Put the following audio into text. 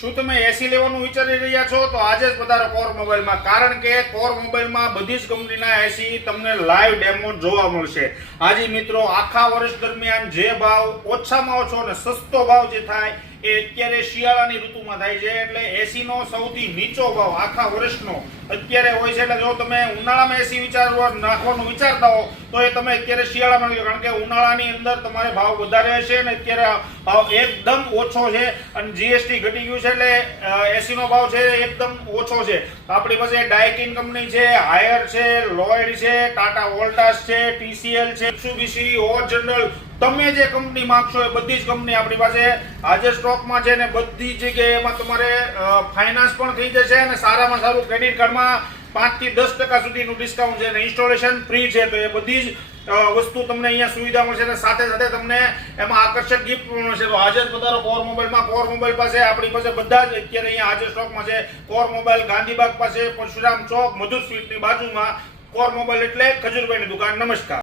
શું તમે એસી લેવાનું વિચારી રહ્યા છો? તો આજે જ પધારો કોર મોબાઈલમાં, કારણ કે કોર મોબાઈલમાં બધી જ કંપનીના એસી તમને લાઈવ ડેમો જોવા મળશે. હાજી મિત્રો, આખા વર્ષ દરમિયાન જે ભાવ ઓછામાં ઓછો અને સસ્તો ભાવ જે થાય એ અત્યારે શિયાળાની ઋતુમાં થાય છે. એટલે એસી નો સૌથી નીચો ભાવ આખા વર્ષનો અત્યારે હોય છે. એટલે જો તમે ઉનાળામાં એસી નાખવાનું વિચારતા હો તો એ તમે અત્યારે શિયાળામાં લો, કારણ કે ઉનાળાની અંદર તમારે ભાવ વધારે હશે અને અત્યારે ભાવ એકદમ ઓછો છે અને જીએસટી ઘટી ગયું છે એટલે એસી નો ભાવ છે એકદમ ઓછો છે. આપણી પાસે ડાયકિન કંપની છે, હાયર છે, લોયડ છે, ટાટા વોલ્ટાસ છે, ટીસીએલ છે, મિત્સુબિશી, ઓર જનરલ, તમે જે કંપની માંગશો એ બધી જ કંપની આપણી પાસે હાજર સ્ટોકમાં છે ને બધી જગ્યાએ એમાં તમારે ફાઇનાન્સ પણ થઈ જશે અને સારામાં સારું ક્રેડિટ કાર્ડમાં 5 થી 10% સુધીનું ડિસ્કાઉન્ટ છે અને ઇન્સ્ટોલેશન ફ્રી છે. તો એ બધી જ વસ્તુ તમને અહીંયા સુવિધા મળશે અને સાથે સાથે તમને એમાં આકર્ષક ગિફ્ટ પણ મળશે. તો હાજર પધારો કોર મોબાઈલમાં. કોર મોબાઈલ પાસે આપણી પાસે બધા જ અત્યારે અહીંયા હાજર સ્ટોકમાં છે. કોર મોબાઈલ ગાંધીબાગ પાસે, પરશુરામ ચોક, મધુર સ્વીટની બાજુમાં. કોર મોબાઈલ એટલે ખજૂરભાઈની દુકાન. નમસ્કાર.